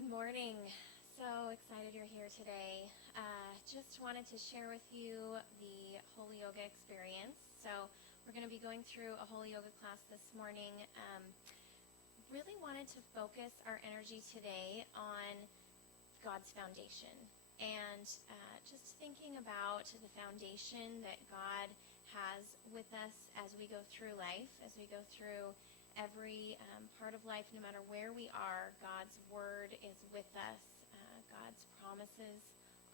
Good morning. So excited you're here today. Just wanted to share with you the Holy Yoga experience. So we're going to be going through a Holy Yoga class this morning. Really wanted to focus our energy today on God's foundation and just thinking about the foundation that God has with us as we go through life, as we go through every part of life. No matter where we are, God's word is with us. God's promises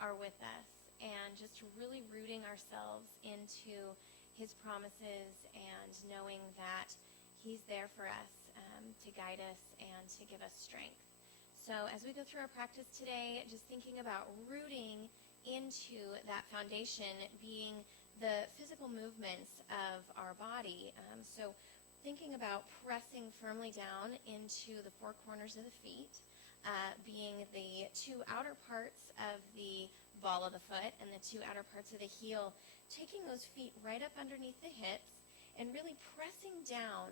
are with us. And just really rooting ourselves into his promises and knowing that he's there for us to guide us and to give us strength. So as we go through our practice today, just thinking about rooting into that foundation being the physical movements of our body. So thinking about pressing firmly down into the four corners of the feet, being the two outer parts of the ball of the foot and the two outer parts of the heel, taking those feet right up underneath the hips and really pressing down.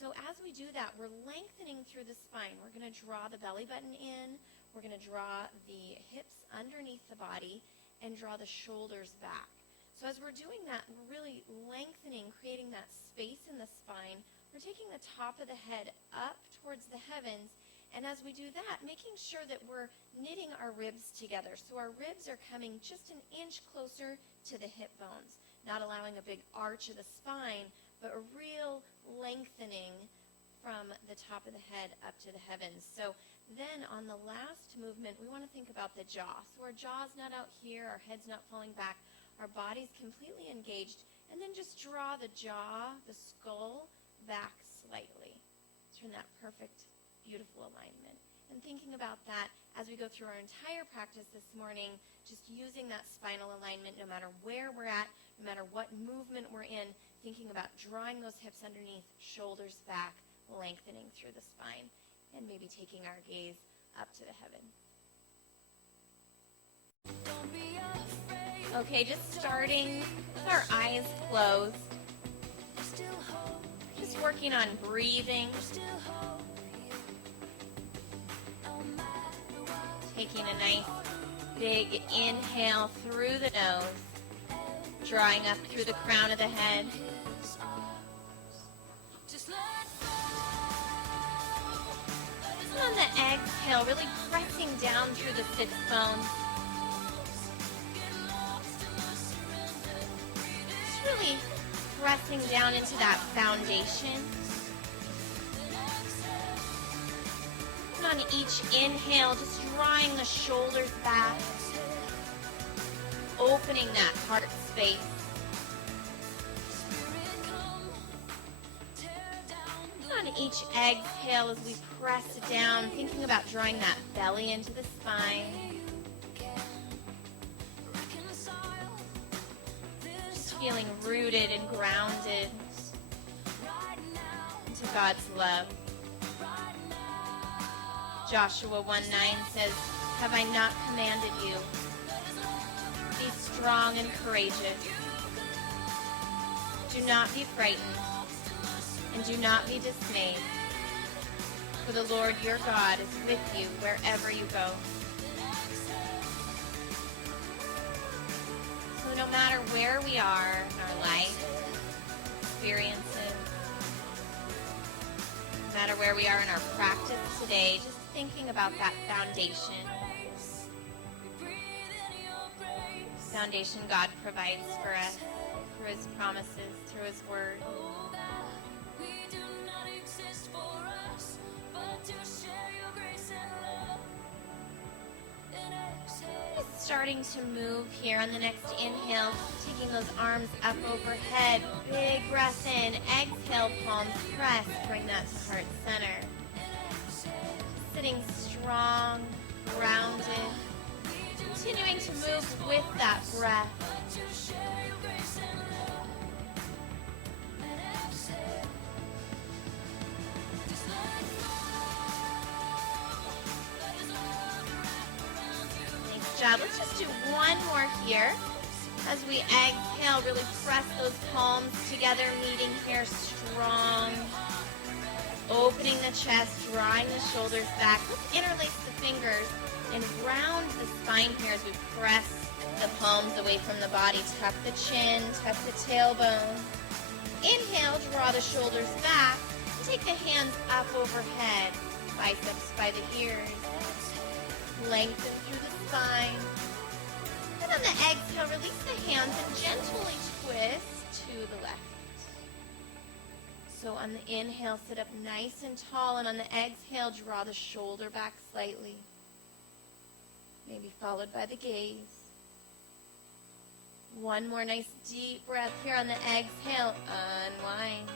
So as we do that, we're lengthening through the spine. We're going to draw the belly button in. We're going to draw the hips underneath the body and draw the shoulders back. So as we're doing that, we're really lengthening, creating that space in the spine. We're taking the top of the head up towards the heavens. And as we do that, making sure that we're knitting our ribs together. So our ribs are coming just an inch closer to the hip bones, not allowing a big arch of the spine, but a real lengthening from the top of the head up to the heavens. So then on the last movement, we want to think about the jaw. So our jaw's not out here, our head's not falling back. Our body's completely engaged, and then just draw the jaw, the skull, back slightly. Turn that perfect, beautiful alignment. And thinking about that as we go through our entire practice this morning, just using that spinal alignment no matter where we're at, no matter what movement we're in, thinking about drawing those hips underneath, shoulders back, lengthening through the spine, and maybe taking our gaze up to the heaven. Don't be afraid. Okay, just starting with our eyes closed. Just working on breathing. Taking a nice big inhale through the nose, drawing up through the crown of the head. And on the exhale, really pressing down through the sits bones. Really pressing down into that foundation. And on each inhale, just drawing the shoulders back, opening that heart space. And on each exhale, as we press down, thinking about drawing that belly into the spine. Feeling rooted and grounded into God's love. Joshua 1:9 says, "Have I not commanded you? Be strong and courageous. Do not be frightened, and do not be dismayed, for the Lord your God is with you wherever you go." No matter where we are in our life, experiences, no matter where we are in our practice today, just thinking about that foundation. Foundation God provides for us through his promises, through his word. Starting to move here on the next inhale, taking those arms up overhead, big breath in, exhale, palms press, bring that to heart center. Sitting strong, grounded, continuing to move with that breath. Job. Let's just do one more here. As we exhale, really press those palms together, meeting here strong. Opening the chest, drawing the shoulders back. Let's interlace the fingers and round the spine here as we press the palms away from the body. Tuck the chin, tuck the tailbone. Inhale, draw the shoulders back. Take the hands up overhead, biceps by the ears. Lengthen through the spine. And on the exhale, release the hands and gently twist to the left. So on the inhale, sit up nice and tall, and on the exhale, draw the shoulder back slightly. Maybe followed by the gaze. One more nice deep breath here on the exhale. Unwind.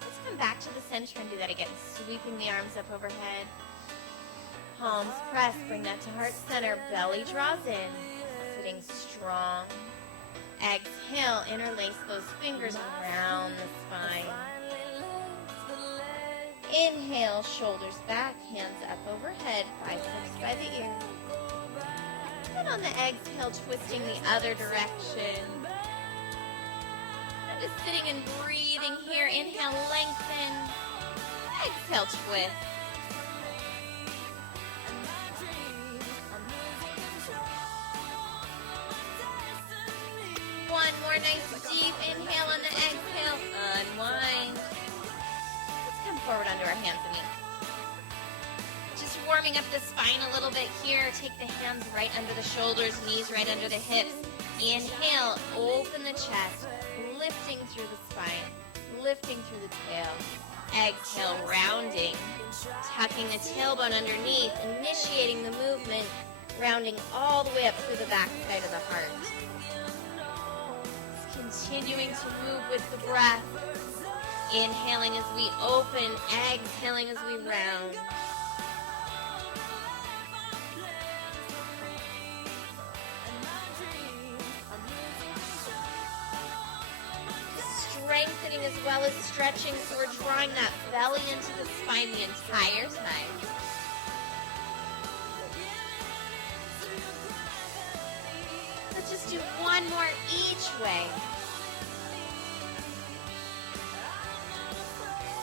Let's come back to the center and do that again. Sweeping the arms up overhead. Palms press. Bring that to heart center. Belly draws in. Sitting strong. Exhale. Interlace those fingers around the spine. Inhale. Shoulders back. Hands up overhead. Biceps by the ear. And on the exhale, twisting the other direction. I'm just sitting and breathing here. Inhale, lengthen. Exhale, twist. One more nice deep inhale on the exhale. Unwind. Let's come forward under our hands and knees. Just warming up the spine a little bit here. Take the hands right under the shoulders, knees right under the hips. Inhale, open the chest, lifting through the spine, lifting through the tail. Exhale, rounding, tucking the tailbone underneath, initiating the movement, rounding all the way up through the back side of the heart. Continuing to move with the breath. Inhaling as we open, exhaling as we round. Strengthening as well as stretching, so we're drawing that belly into the spine the entire time. Let's just do one more each way.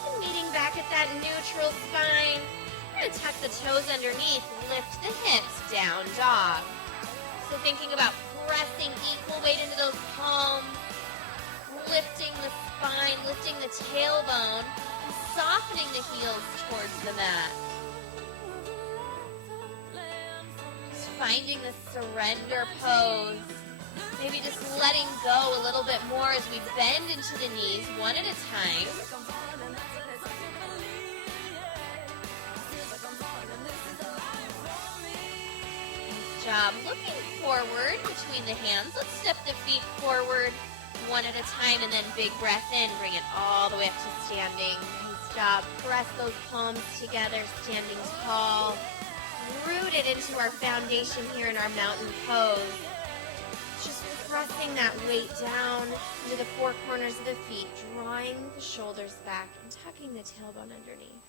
And meeting back at that neutral spine. We're going to tuck the toes underneath, lift the hips, down dog. So thinking about pressing equal weight into those palms. Lifting the spine, lifting the tailbone, and softening the heels towards the mat. Just finding the surrender pose. Maybe just letting go a little bit more as we bend into the knees, one at a time. Nice job. Looking forward between the hands. Let's step the feet forward. One at a time, and then big breath in. Bring it all the way up to standing. Nice job. Press those palms together, standing tall. Rooted into our foundation here in our mountain pose. Just pressing that weight down into the four corners of the feet, drawing the shoulders back and tucking the tailbone underneath.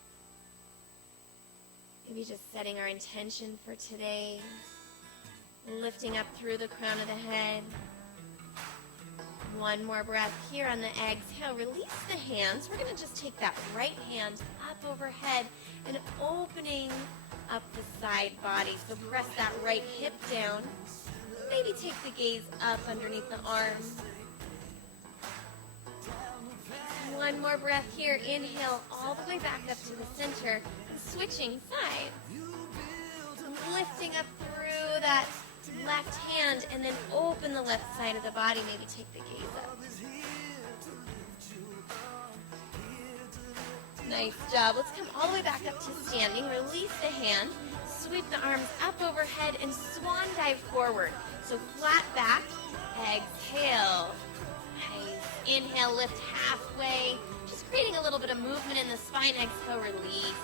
Maybe just setting our intention for today. Lifting up through the crown of the head. One more breath here on the exhale. Release the hands. We're going to just take that right hand up overhead and opening up the side body. So press that right hip down. Maybe take the gaze up underneath the arms. One more breath here. Inhale all the way back up to the center. And switching sides. Lifting up through that left hand and then open the left side of the body. Maybe take the gaze up. Nice job. Let's come all the way back up to standing. Release the hand. Sweep the arms up overhead and swan dive forward. So flat back. Exhale. Nice. Inhale, lift halfway. Just creating a little bit of movement in the spine. Exhale, release.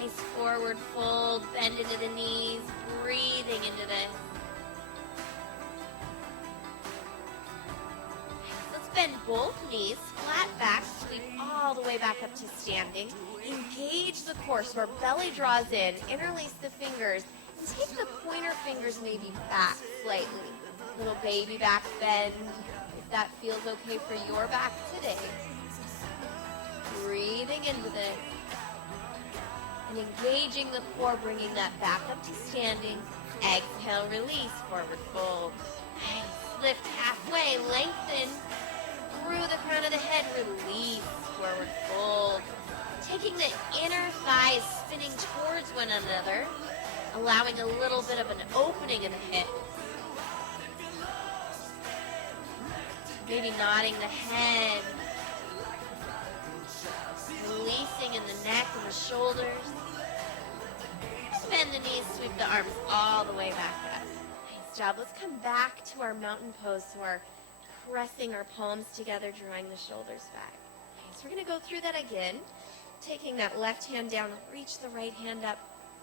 Nice forward fold, bend into the knees, breathing into this. Let's bend both knees, flat back, sweep all the way back up to standing. Engage the core so our belly draws in, interlace the fingers, and take the pointer fingers maybe back slightly. Little baby back bend, if that feels okay for your back today. breathing into this. And engaging the core, bringing that back up to standing. Exhale, release, forward fold. Nice. Lift halfway, lengthen through the crown of the head, release, forward fold. Taking the inner thighs, spinning towards one another, allowing a little bit of an opening in the hip. Maybe nodding the head. Releasing in the neck and the shoulders. Bend the knees, sweep the arms all the way back up. Nice job. Let's come back to our mountain pose. So we're pressing our palms together, drawing the shoulders back. Okay, so we're going to go through that again. Taking that left hand down, reach the right hand up,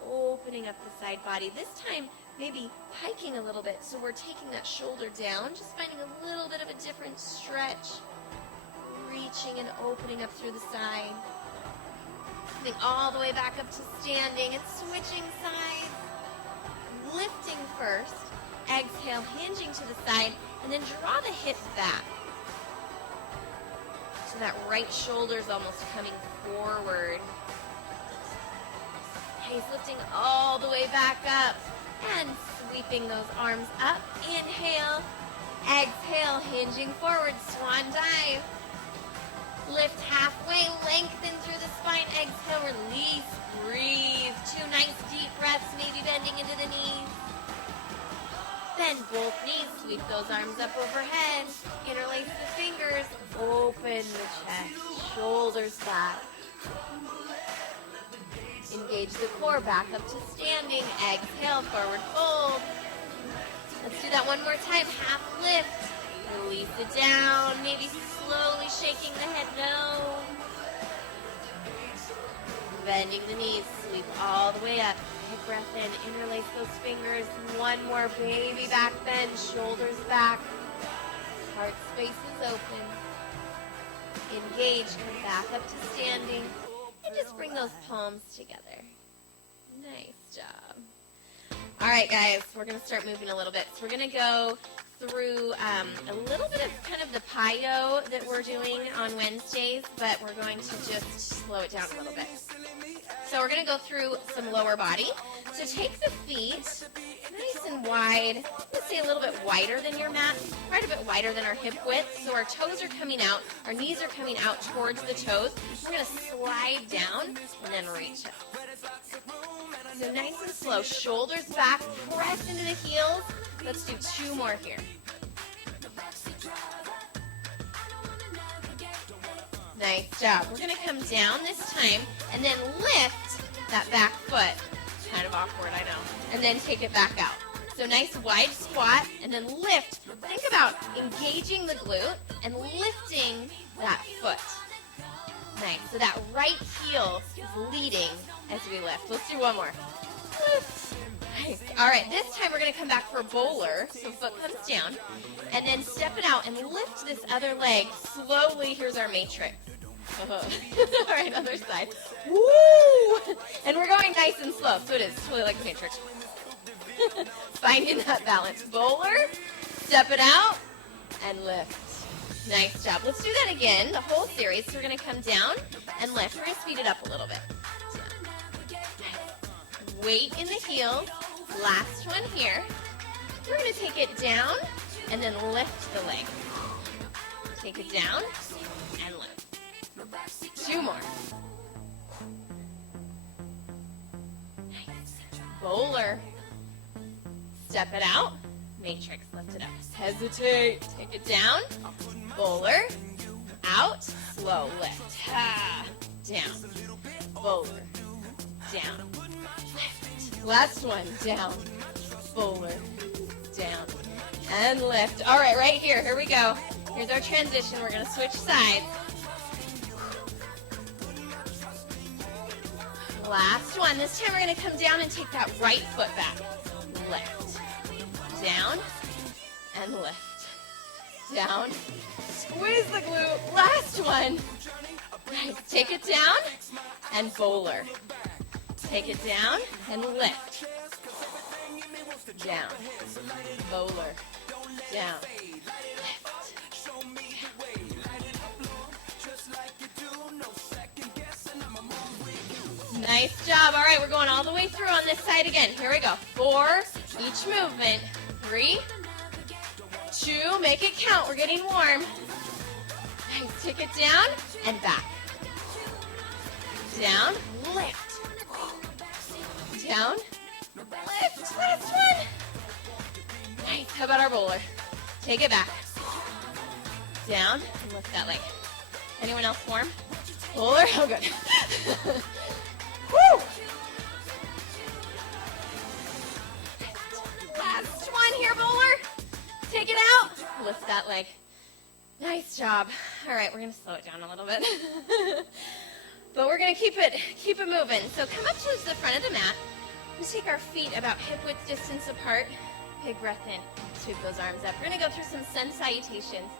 opening up the side body. This time, maybe hiking a little bit. So we're taking that shoulder down, just finding a little bit of a different stretch. Reaching and opening up through the side. Coming all the way back up to standing and switching sides. Lifting first. Exhale, hinging to the side, and then draw the hips back. So that right shoulder is almost coming forward. Nice, lifting all the way back up and sweeping those arms up. Inhale, exhale, hinging forward, swan dive. Lift halfway, lengthen through the spine. Exhale, release, breathe. 2 nice deep breaths, maybe bending into the knees. Bend both knees, sweep those arms up overhead. Interlace the fingers, open the chest, shoulders back. Engage the core, back up to standing. Exhale, forward fold. Let's do that one more time. Half lift. Release it down. Maybe slowly shaking the head no. Bending the knees. Sweep all the way up. Take breath in. Interlace those fingers. One more baby back bend. Shoulders back. Heart space is open. Engage. Come back up to standing. And just bring those palms together. Nice job. All right, guys. We're going to start moving a little bit. So we're going to go through a little bit of kind of the PIO that we're doing on Wednesdays, but we're going to just slow it down a little bit. So we're going to go through some lower body. So take the feet nice and wide. Let's say a little bit wider than your mat, quite a bit wider than our hip width. So our toes are coming out, our knees are coming out towards the toes. We're going to slide down and then reach up. So nice and slow, shoulders back, press into the heels. Let's do 2 more here. Nice job. We're going to come down this time and then lift that back foot. Kind of awkward, I know. And then take it back out. So nice wide squat and then lift. Think about engaging the glute and lifting that foot. Nice. So that right heel is leading as we lift. Let's do one more. Lift. Nice. All right, this time we're going to come back for a bowler. So foot comes down. And then step it out and lift this other leg slowly. Here's our matrix. All right, other side. Woo! And we're going nice and slow. So it is totally like the matrix. Finding that balance. Bowler, step it out, and lift. Nice job. Let's do that again, the whole series. So we're going to come down and lift. We're going to speed it up a little bit. Weight in the heels. Last one here. We're going to take it down and then lift the leg. Take it down and lift. 2 more. Nice. Bowler. Step it out. Matrix, lift it up. Hesitate. Take it down. Bowler. Out. Slow lift. Ha. Down. Bowler. Down. Lift. Last one. Down. Bowler. Down. And lift. All right, right here. Here we go. Here's our transition. We're going to switch sides. Last one. This time we're going to come down and take that right foot back. Lift. Down. And lift. Down. Squeeze the glute. Last one. Nice. Take it down and bowler. Take it down and lift. Down. Bowler. Down. Lift. Nice job. All right, we're going all the way through on this side again. Here we go. 4, each movement. 3, 2, make it count. We're getting warm. Nice, take it down and back. Down, lift. Down, lift. Last one. Nice, how about our bowler? Take it back. Down, and lift that leg. Anyone else warm? Bowler, oh good. Woo! Last one here, bowler. Take it out. Lift that leg. Nice job. All right, we're gonna slow it down a little bit. But we're gonna keep it moving. So come up to the front of the mat. Let's take our feet about hip width distance apart. Big breath in. Sweep those arms up. We're gonna go through some sun salutations.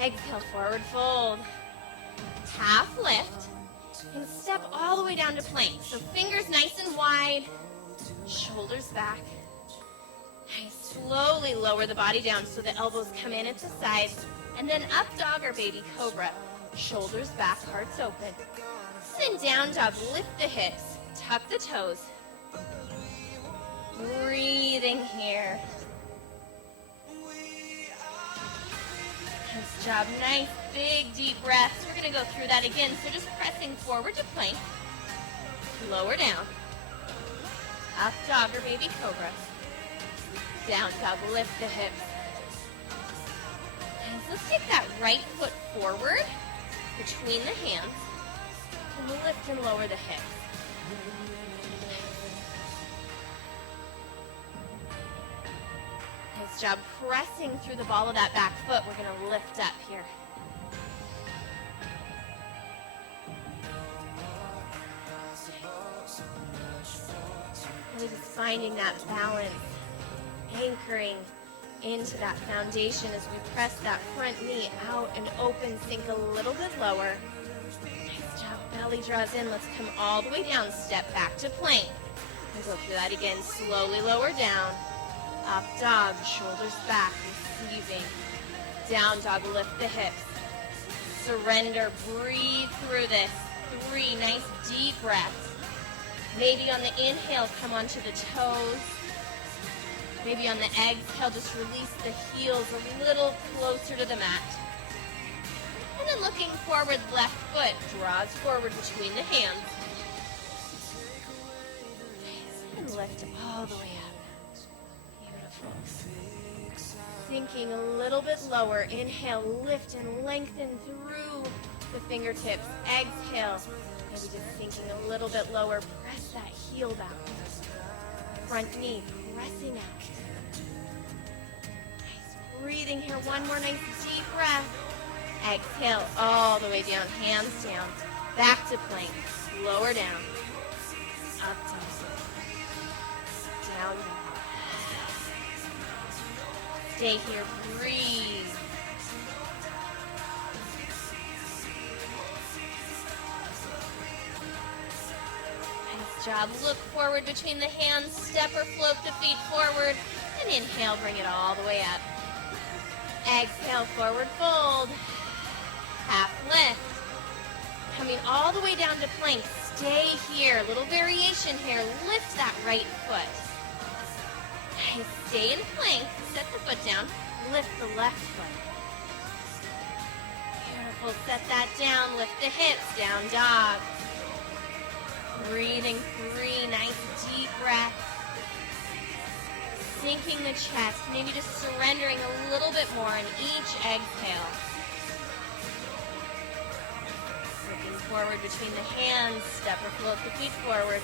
Exhale, forward fold. Half lift. And step all the way down to plank. So fingers nice and wide. Shoulders back. Nice. Slowly lower the body down so the elbows come in at the sides. And then up dog or baby cobra. Shoulders back, hearts open. Then down dog, lift the hips. Tuck the toes. Breathing here. Nice job. Nice, big, deep breaths. We're going to go through that again. So just pressing forward to plank. Lower down. Up dog or baby cobra. Down dog, lift the hips. Nice. Let's take that right foot forward between the hands. And lift and lower the hips. Nice job pressing through the ball of that back foot. We're going to lift up here. Really just finding that balance, anchoring into that foundation as we press that front knee out and open, sink a little bit lower. Nice job. Belly draws in. Let's come all the way down. Step back to plank. And go through that again. Slowly lower down. Up dog. Shoulders back. Receiving. Down dog. Lift the hips. Surrender. Breathe through this. 3 nice deep breaths. Maybe on the inhale, come onto the toes. Maybe on the exhale, just release the heels a little closer to the mat. And then looking forward, left foot draws forward between the hands. And lift all the way up. Beautiful. Sinking a little bit lower. Inhale, lift and lengthen through the fingertips. Exhale, maybe just sinking a little bit lower. Press that heel back. Front knee pressing out. Nice breathing here. One more nice deep breath. Exhale all the way down. Hands down. Back to plank. Lower down. Up down. Down. Stay here. Breathe. Nice job. Look forward between the hands. Step or float the feet forward. And inhale, bring it all the way up. Exhale, forward fold. Half lift. Coming all the way down to plank. Stay here. Little variation here. Lift that right foot. Nice. Stay in plank. Set the foot down. Lift the left foot. Beautiful. Set that down. Lift the hips. Down dog. Breathing 3 nice deep breaths. Sinking the chest. Maybe just surrendering a little bit more in each exhale. Looking forward between the hands. Step or float the feet forward.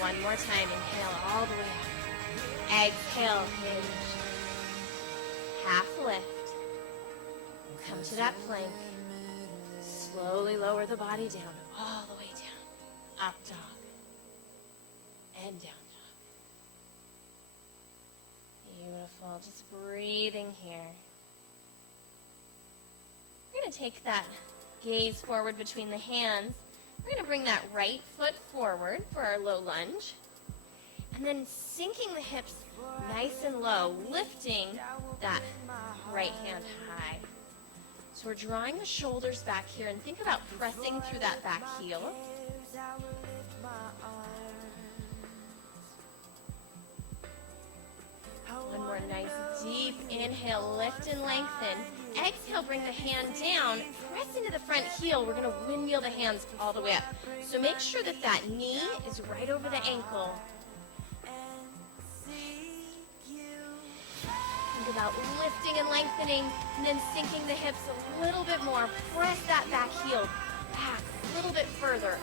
One more time. Inhale all the way up. Exhale, hinge. Half lift. Come to that plank. Slowly lower the body down. All the way down. Up dog. And down dog. Beautiful. Just breathing here. We're going to take that gaze forward between the hands. We're going to bring that right foot forward for our low lunge. And then sinking the hips nice and low, lifting that right hand high. So we're drawing the shoulders back here and think about pressing through that back heel. One more nice deep inhale, lift and lengthen. Exhale, bring the hand down, press into the front heel. We're gonna windmill the hands all the way up. So make sure that that knee is right over the ankle. Think about lifting and lengthening, and then sinking the hips a little bit more. Press that back heel back a little bit further.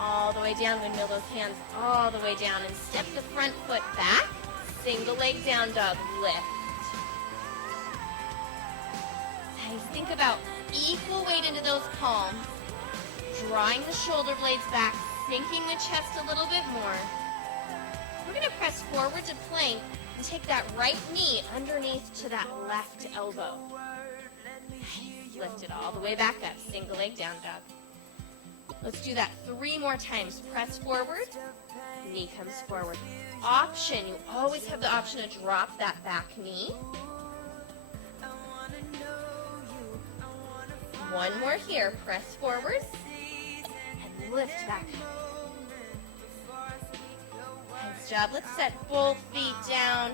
All the way down, windmill those hands all the way down, and step the front foot back. Single leg down dog, lift. Nice. Think about equal weight into those palms, drawing the shoulder blades back, sinking the chest a little bit more. We're going to press forward to plank and take that right knee underneath to that left elbow. Lift it all the way back up. Single leg down dog. Let's do that 3 more times. Press forward, knee comes forward. Option, you always have the option to drop that back knee. One more here. Press forward and lift back up. Nice job. Let's set both feet down.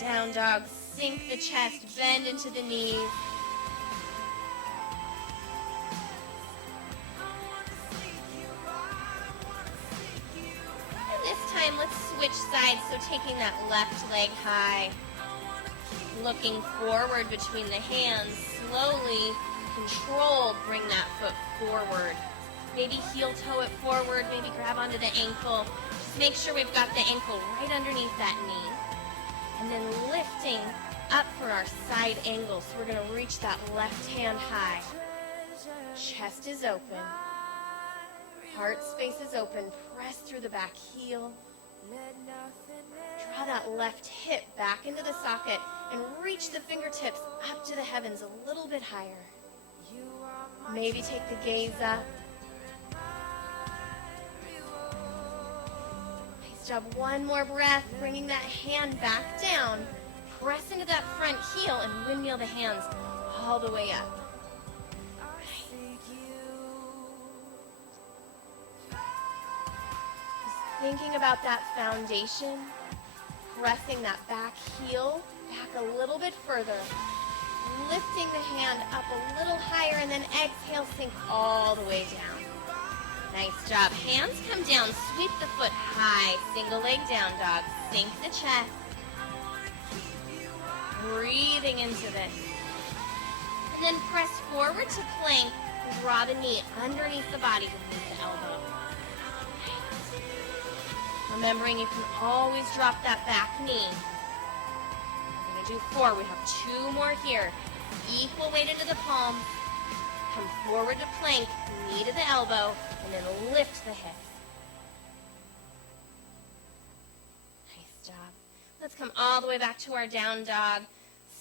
Down dog. Sink the chest. Bend into the knees. And this time, let's switch sides. So taking that left leg high. Looking forward between the hands. Slowly, controlled, bring that foot forward. Maybe heel toe it forward. Maybe grab onto the ankle. Just make sure we've got the ankle right underneath that knee. And then lifting up for our side angle. So we're going to reach that left hand high. Chest is open. Heart space is open. Press through the back heel. Draw that left hip back into the socket and reach the fingertips up to the heavens a little bit higher. Maybe take the gaze up. Nice job. One more breath, bringing that hand back down. Press into that front heel and windmill the hands all the way up. Just thinking about that foundation, pressing that back heel back a little bit further. Lifting the hand up a little higher, and then exhale, sink all the way down. Nice job. Hands come down. Sweep the foot high. Single leg down dog. Sink the chest. Breathing into this. And then press forward to plank. Draw the knee underneath the body beneath the elbow. Remembering you can always drop that back knee. We're going to do 4. We have 2 more here. Equal weight into the palm. Come forward to plank, knee to the elbow, and then lift the hips. Nice job. Let's come all the way back to our down dog.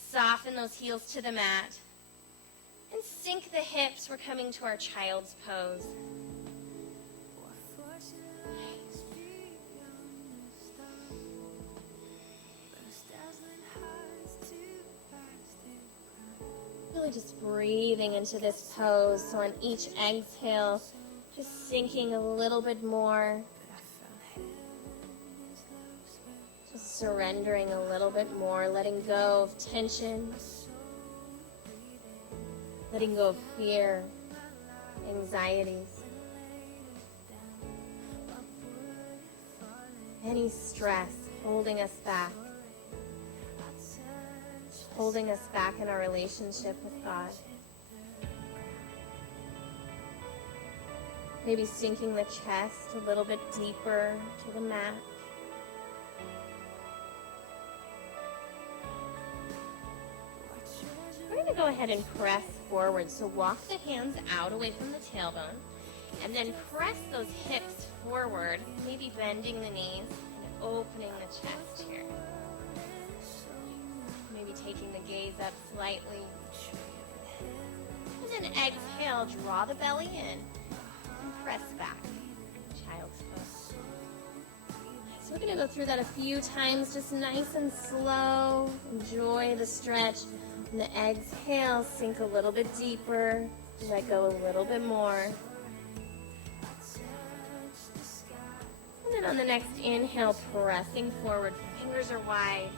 Soften those heels to the mat. And sink the hips. We're coming to our child's pose. Really just breathing into this pose. So on each exhale, just sinking a little bit more. Just surrendering a little bit more, letting go of tension, letting go of fear, anxieties, any stress holding us back. Holding us back in our relationship with God. Maybe sinking the chest a little bit deeper to the mat. We're going to go ahead and press forward. So walk the hands out away from the tailbone. And then press those hips forward, maybe bending the knees and opening the chest here. Maybe taking the gaze up slightly. And then exhale, draw the belly in and press back. Child's pose. So we're going to go through that a few times, just nice and slow. Enjoy the stretch. And the exhale, sink a little bit deeper. Let go a little bit more. then on the next inhale, pressing forward, fingers are wide,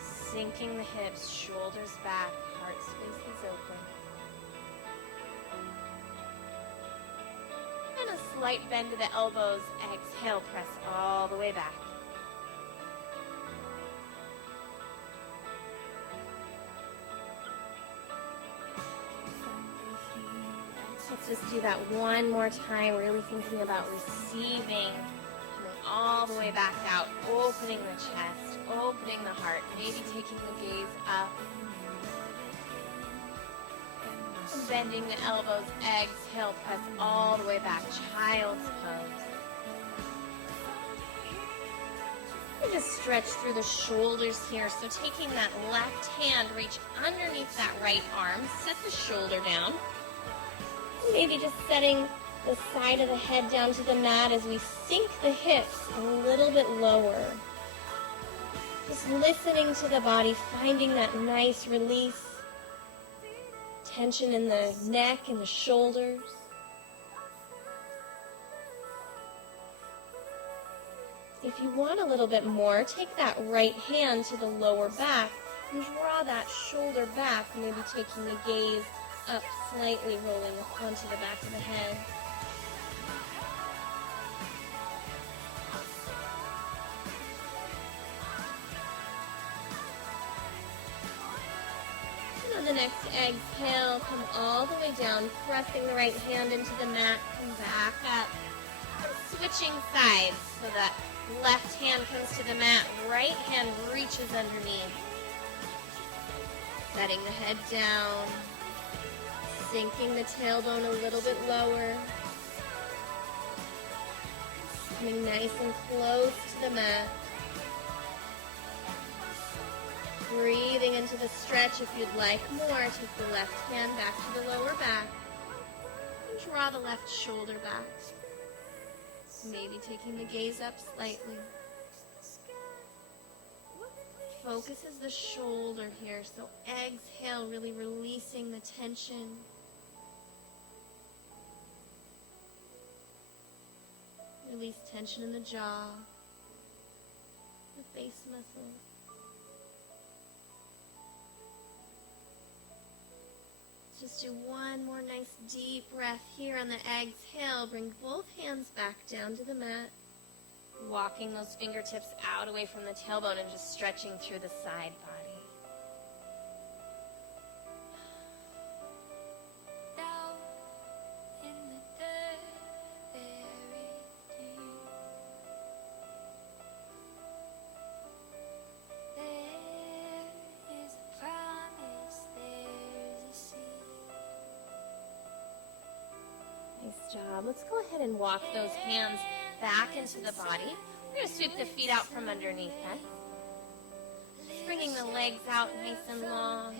sinking the hips, shoulders back, heart space is open. And a slight bend to the elbows, exhale, press all the way back. Let's just do that one more time, really thinking about receiving, coming all the way back out, opening the chest, opening the heart, maybe taking the gaze up, and bending the elbows, exhale, press all the way back, child's pose. And just stretch through the shoulders here, so taking that left hand, reach underneath that right arm, set the shoulder down. Maybe just setting the side of the head down to the mat as we sink the hips a little bit lower. Just listening to the body, finding that nice release. Tension in the neck and the shoulders. If you want a little bit more, take that right hand to the lower back and draw that shoulder back, maybe taking the gaze up slightly, rolling onto the back of the head. And on the next exhale, come all the way down, pressing the right hand into the mat, come back up. And switching sides so that left hand comes to the mat, right hand reaches underneath. Setting the head down. Sinking the tailbone a little bit lower. Coming nice and close to the mat. Breathing into the stretch. If you'd like more, take the left hand back to the lower back. And draw the left shoulder back. Maybe taking the gaze up slightly. Focuses the shoulder here, so exhale, really releasing the tension. Release tension in the jaw, the face muscles. Just do one more nice deep breath here on the exhale. Bring both hands back down to the mat. Walking those fingertips out away from the tailbone and just stretching through the side body. Down in the dirt, very deep. There is a promise, there's a seed. Nice job. Let's go ahead and walk those hands back into the body. We're going to sweep the feet out from underneath us. Bringing the legs out nice and long.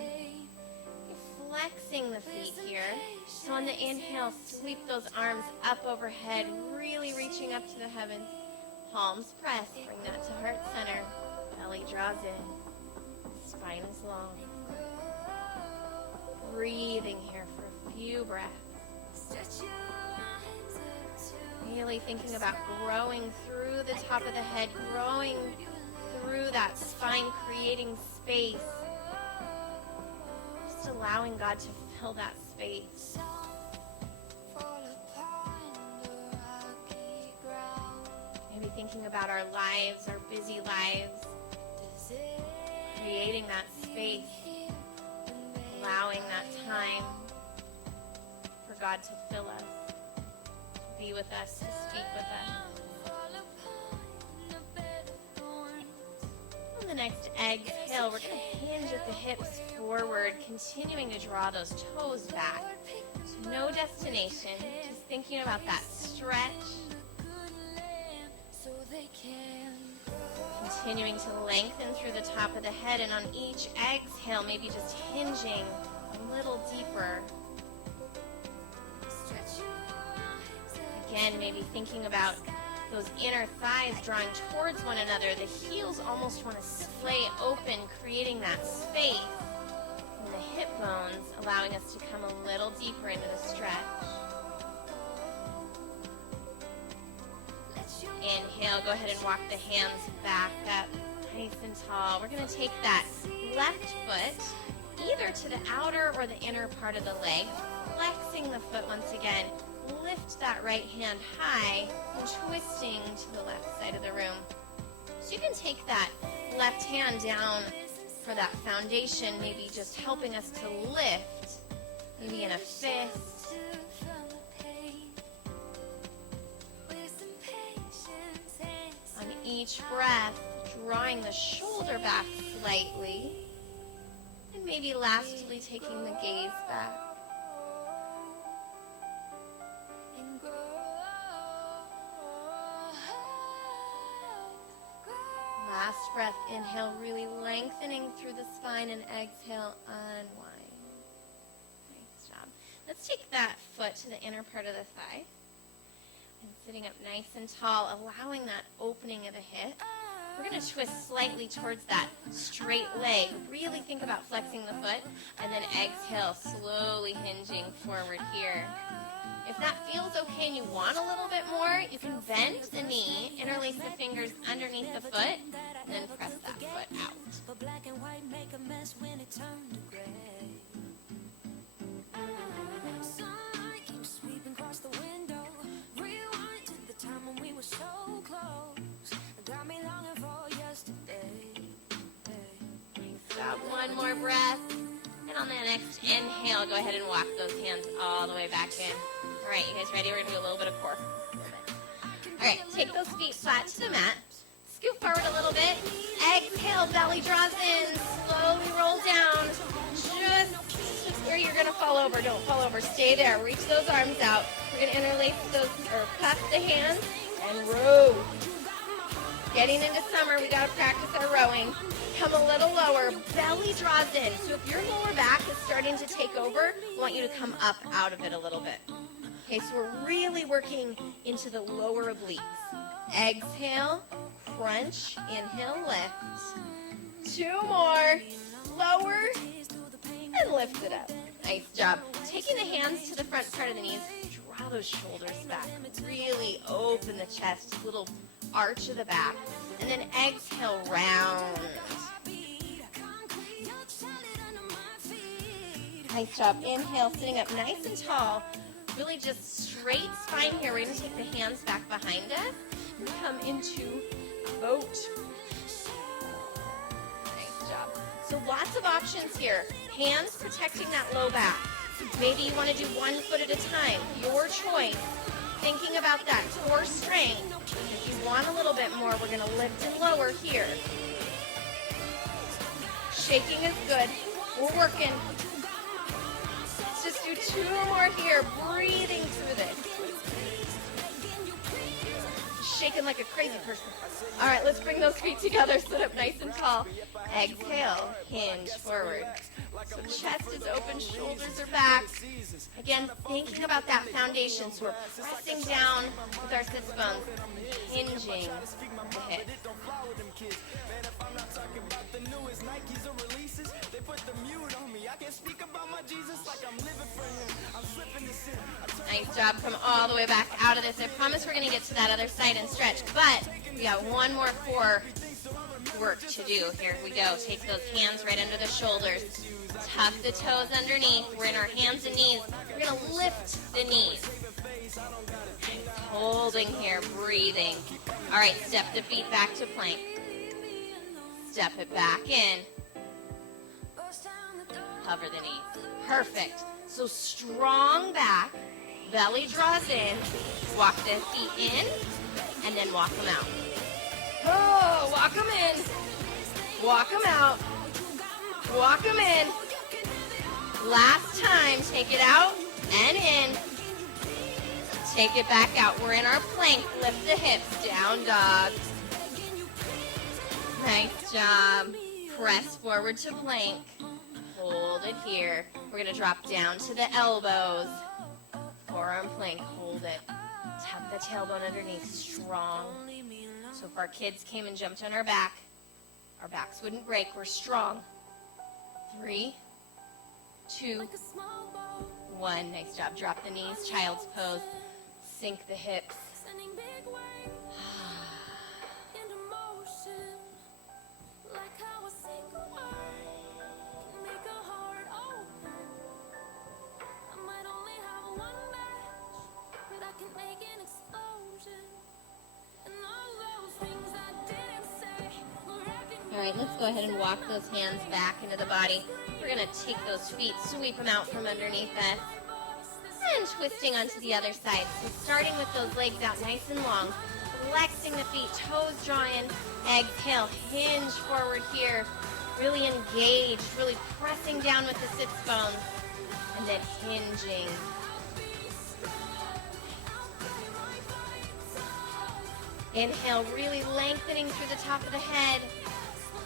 You're flexing the feet here. So on the inhale, sweep those arms up overhead, really reaching up to the heavens. Palms press. Bring that to heart center. Belly draws in. Spine is long. Breathing here for a few breaths. Stretch your arms up to Really thinking about growing through the top of the head, growing through that spine, creating space. Just allowing God to fill that space. fall upon the rocky ground. Maybe thinking about our lives, our busy lives, Does it creating that space, allowing that time for God to fill us, to be with us, to speak with us. fall upon the bed of thorns? On the next exhale, we're going to hinge at the hips forward, continuing to draw those toes back. No destination, just thinking about that stretch. So they can Continuing to lengthen through the top of the head, and on each exhale, maybe just hinging a little deeper. stretch your arms up. Again, maybe thinking about those inner thighs drawing towards one another. The heels almost want to splay open, creating that space. And the hip bones allowing us to come a little deeper into the stretch. Let your Inhale, go ahead and walk the hands back up nice and tall. We're going to take that left foot either to the outer or the inner part of the leg, flexing the foot once again. Lift that right hand high and twisting to the left side of the room. So you can take that left hand down for that foundation, maybe just helping us to lift, maybe in a fist. On each breath, drawing the shoulder back slightly, and maybe lastly taking the gaze back. Last breath, inhale, really lengthening through the spine, and exhale, unwind. Nice job. Let's take that foot to the inner part of the thigh. And sitting up nice and tall, allowing that opening of the hip. We're going to twist slightly towards that straight leg. Really think about flexing the foot, and then exhale, slowly hinging forward here. If that feels okay and you want a little bit more, you can bend the knee, interlace the fingers underneath the foot, and then press that foot out. But black and white make a mess when it turned to gray. Sunlight keeps sweeping across the window. Rewind to the time when we were so close. Got me longing for yesterday. Stop. One more breath. And on the next inhale, go ahead and walk those hands all the way back in. All right, you guys ready? We're going to do a little bit of core. All right, take those feet flat to the mat. Scoot forward a little bit. Exhale, belly draws in. Slowly roll down. Just where you're going to fall over. Don't fall over. Stay there. Reach those arms out. We're going to interlace those, or cup the hands, and row. Getting into summer, we got to practice our rowing. Come a little lower. Belly draws in. So if your lower back is starting to take over, I want you to come up out of it a little bit. Okay, so we're really working into the lower obliques. Exhale, crunch, inhale, lift. Two more, lower, and lift it up. Nice job. Taking the hands to the front part of the knees, draw those shoulders back. Really open the chest, little arch of the back. And then exhale, round. Nice job. Inhale, sitting up nice and tall. Really just straight spine here. We're going to take the hands back behind us and come into boat. Nice job. So lots of options here. Hands protecting that low back. Maybe you want to do one foot at a time. Your choice. Thinking about that core strength. If you want a little bit more, we're going to lift and lower here. Shaking is good. We're working. Let's just do two more here. Breathing through this. Shaking like a crazy person. All right, let's bring those feet together. Sit up nice and tall. Exhale, hinge forward. So chest is open, shoulders are back. Again, thinking about that foundation. So we're pressing down with our sits bones, hinging the hips. Nice job. Come all the way back out of this. I promise we're going to get to that other side and stretch, but we got one more core work to do. Here we go. Take those hands right under the shoulders. Tuck the toes underneath. We're in our hands and knees. We're going to lift the knees. Holding here, breathing. All right, step the feet back to plank. Step it back in. Cover the knees. Perfect. So strong back. Belly draws in. Walk the feet in, and then walk them out. Oh, walk them in. Walk them out. Walk them in. Last time, take it out and in. Take it back out. We're in our plank. Lift the hips. Down dog. Nice job. Press forward to plank. Hold it here. We're going to drop down to the elbows. Forearm plank. Hold it. Tuck the tailbone underneath. Strong. So if our kids came and jumped on our backs wouldn't break. We're strong. 3, 2, 1. Nice job. Drop the knees. Child's pose. Sink the hips. Sending big waves into motion. Like how a single word can make a heart open. I might only have one match, but I can make an explosion. And all those things I didn't say were wrapping. All right, let's go ahead and walk those hands back into the body. We're going to take those feet, sweep them out from underneath us, and twisting onto the other side. So starting with those legs out nice and long, flexing the feet, toes drawing, exhale, hinge forward here, really engaged, really pressing down with the sits bones, and then hinging. Inhale, really lengthening through the top of the head,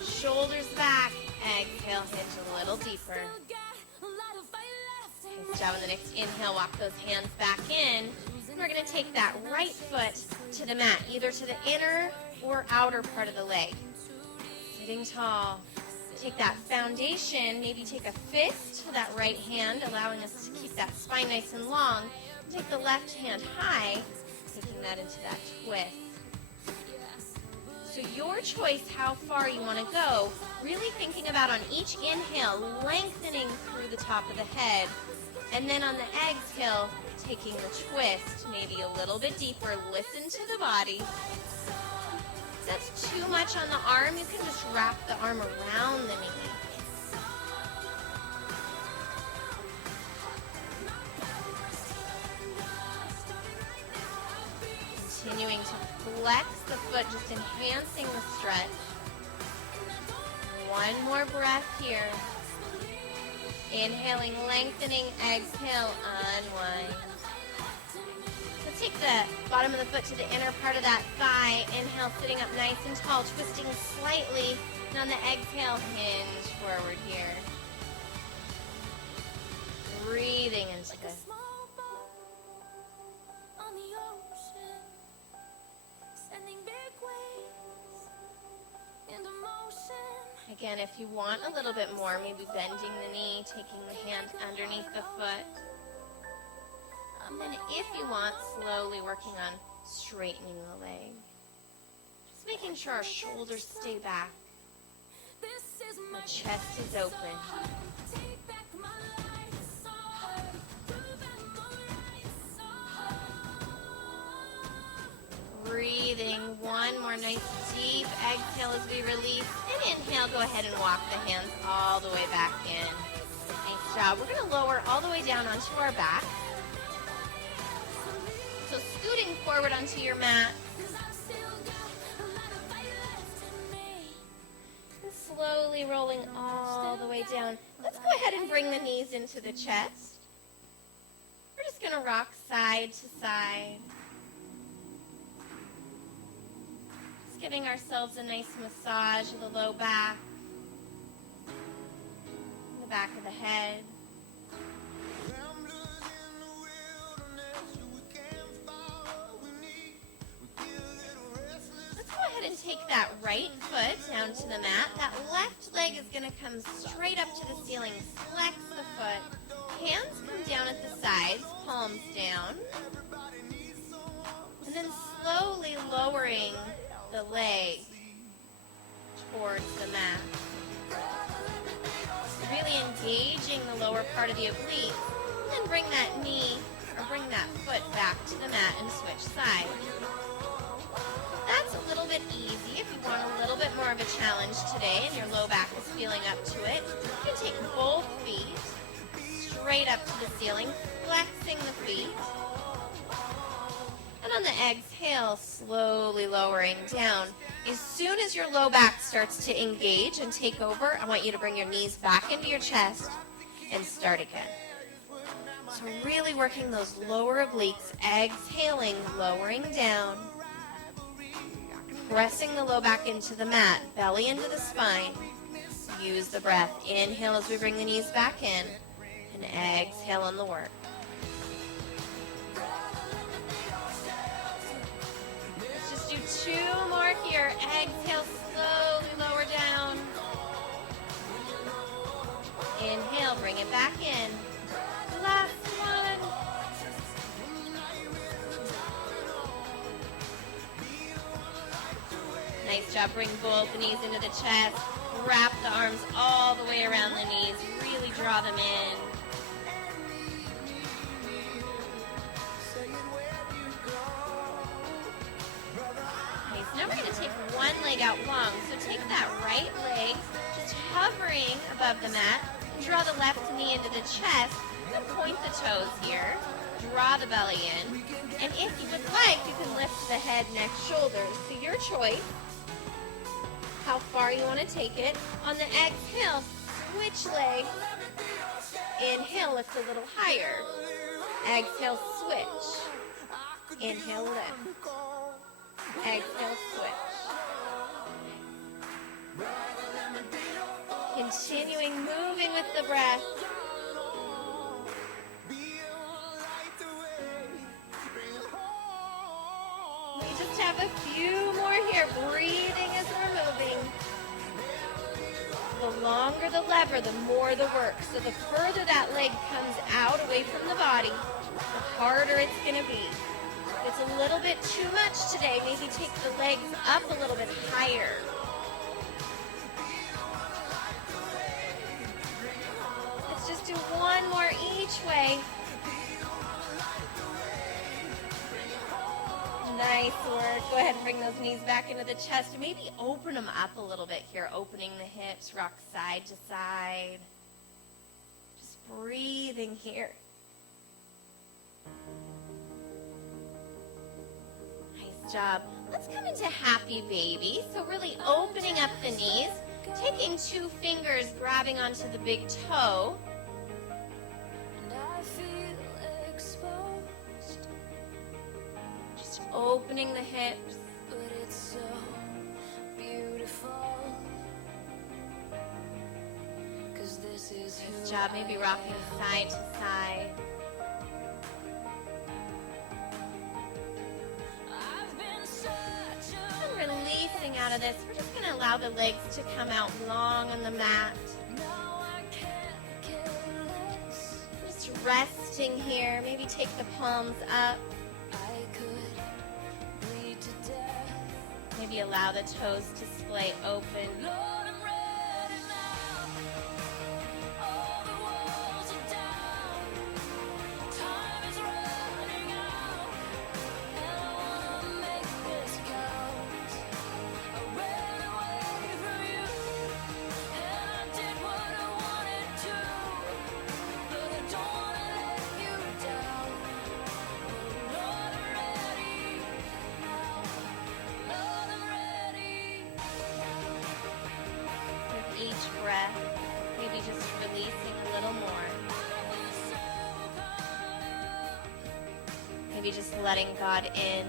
shoulders back, exhale, hinge a little deeper. Nice job. On the next inhale, walk those hands back in. And we're going to take that right foot to the mat, either to the inner or outer part of the leg. Sitting tall. Take that foundation, maybe take a fist to that right hand, allowing us to keep that spine nice and long. Take the left hand high, taking that into that twist. So your choice how far you want to go, really thinking about on each inhale, lengthening through the top of the head, and then on the exhale, taking the twist, maybe a little bit deeper. Listen to the body. If that's too much on the arm, you can just wrap the arm around the knee. Continuing to flex the foot, just enhancing the stretch. One more breath here. Inhaling, lengthening, exhale, unwind. So take the bottom of the foot to the inner part of that thigh. Inhale, sitting up nice and tall, twisting slightly. And on the exhale, hinge forward here. Breathing into Like a this. small boat on the ocean, sending big waves into motion. Again, if you want a little bit more, maybe bending the knee, taking the hand underneath the foot. And then if you want, slowly working on straightening the leg. Just making sure our shoulders stay back. This is my The chest is open. take back my life, so prove I'm alright, so Breathing. One more nice deep exhale as we release. And inhale, go ahead and walk the hands all the way back in. Nice job. We're going to lower all the way down onto our back. So scooting forward onto your mat. 'cause I've still got a lot of fight left in me. And slowly rolling all the way down. Let's go ahead and bring the knees into the chest. We're just going to rock side to side. Just giving ourselves a nice massage of the low back, the back of the head. Let's go ahead and take that right foot down to the mat. That left leg is going to come straight up to the ceiling. Flex the foot. Hands come down at the sides, palms down. And then slowly lowering the leg towards the mat. Really engaging the lower part of the oblique. And then bring that knee or bring that foot back to the mat and switch sides. That's a little bit easy. If you want a little bit more of a challenge today and your low back is feeling up to it, you can take both feet straight up to the ceiling, flexing the feet. And on the exhale, slowly lowering down. As soon as your low back starts to engage and take over, I want you to bring your knees back into your chest and start again. So really working those lower obliques, exhaling, lowering down. Pressing the low back into the mat, belly into the spine. Use the breath. Inhale as we bring the knees back in, and exhale on the work. Let's just do 2 more here. Exhale, slowly lower down. Inhale, bring it back in. Last one. job. Bring both the knees into the chest. Wrap the arms all the way around the knees. Really draw them in. Okay, so now we're going to take one leg out long. So take that right leg, just hovering above the mat. Draw the left knee into the chest. And point the toes here. Draw the belly in. And if you would like, you can lift the head, neck, shoulders. So your choice, how far you want to take it. On the exhale, switch legs. Inhale, lift a little higher. Exhale, switch. Inhale, lift. Exhale, switch. Continuing moving with the breath. We just have a few more here. Breathing as we're moving. The longer the lever, the more the work. So the further that leg comes out away from the body, the harder it's going to be. If it's a little bit too much today, maybe take the legs up a little bit higher. Let's just do one more each way. Nice work. Go ahead and bring those knees back into the chest. And maybe open them up a little bit here. Opening the hips, rock side to side. Just breathing here. Nice job. Let's come into happy baby. So really opening up the knees. Taking 2 fingers, grabbing onto the big toe. And I feel exposed, Opening the hips. but it's so beautiful. 'Cause this is who Nice job. Maybe rocking side to side. I've been such a And releasing out of this, we're just going to allow the legs to come out long on the mat. now I can't care less. Just resting here. Maybe take the palms up. I could bleed to death. Maybe allow the toes to splay open. Lord, I'm ready now. All the walls are down. Time is running out. And I wanna make this count. I ran away from you. And I did what I wanted to. But I don't wanna let you down. Oh, Lord, I'm ready now. Lord, I'm ready. With each breath, maybe just releasing a little more. Maybe just letting God in.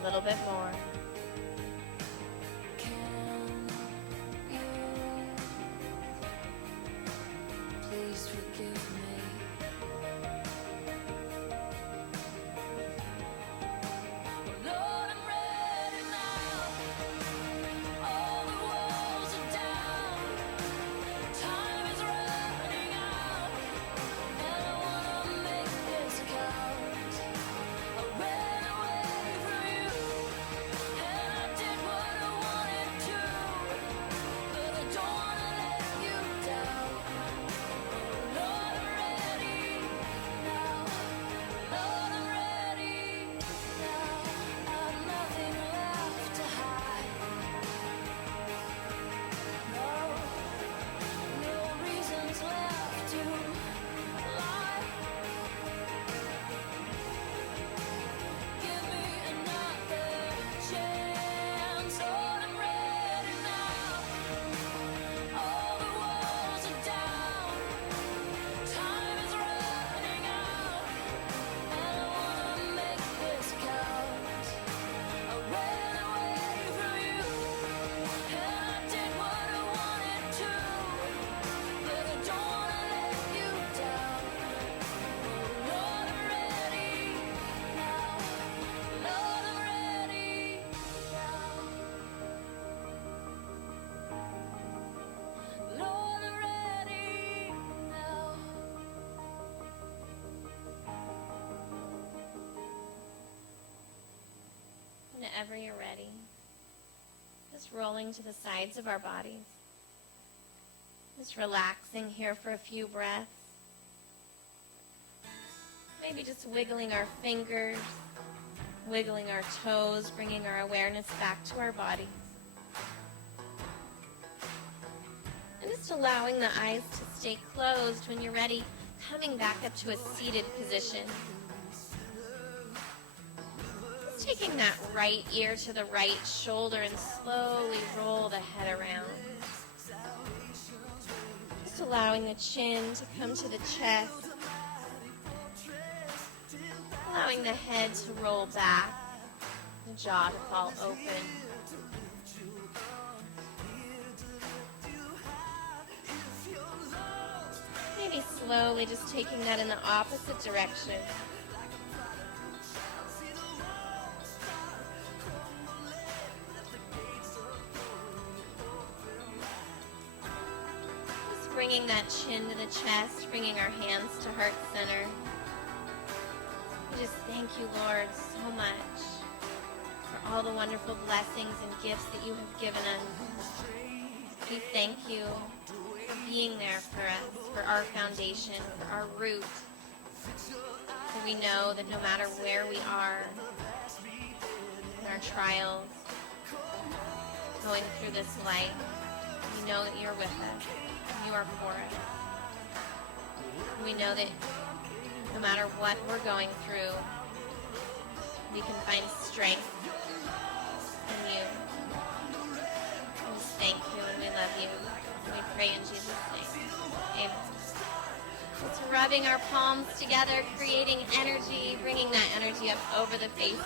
A little bit more. Please forgive me. Lord, I'm ready now. All the walls are down. Time is running out. And I wanna make this count. I ran away from you. whenever you're ready. Just rolling to the sides of our bodies. Just relaxing here for a few breaths. Maybe just wiggling our fingers, wiggling our toes, bringing our awareness back to our bodies. And just allowing the eyes to stay closed when you're ready, coming back up to a seated position. Just taking that right ear to the right shoulder and slowly roll the head around. Just allowing the chin to come to the chest. Allowing the head to roll back, the jaw to fall open. Maybe slowly just taking that in the opposite direction. Just bringing that chin to the chest, bringing our hands to heart center. We just thank you, Lord, so much for all the wonderful blessings and gifts that you have given us. We thank you for being there for us, for our foundation, for our root. For we know that no matter where we are in our trials, going through this life, we know that you're with us. You are for us. We know that no matter what we're going through, we can find strength in you. We just thank you and we love you. We pray in Jesus' name. Amen. It's rubbing our palms together, creating energy, bringing that energy up over the faces,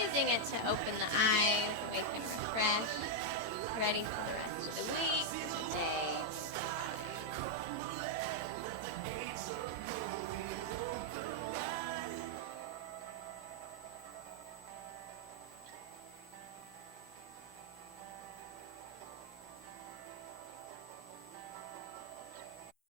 using it to open the eyes, awake and refresh, ready for the rest of the week, today.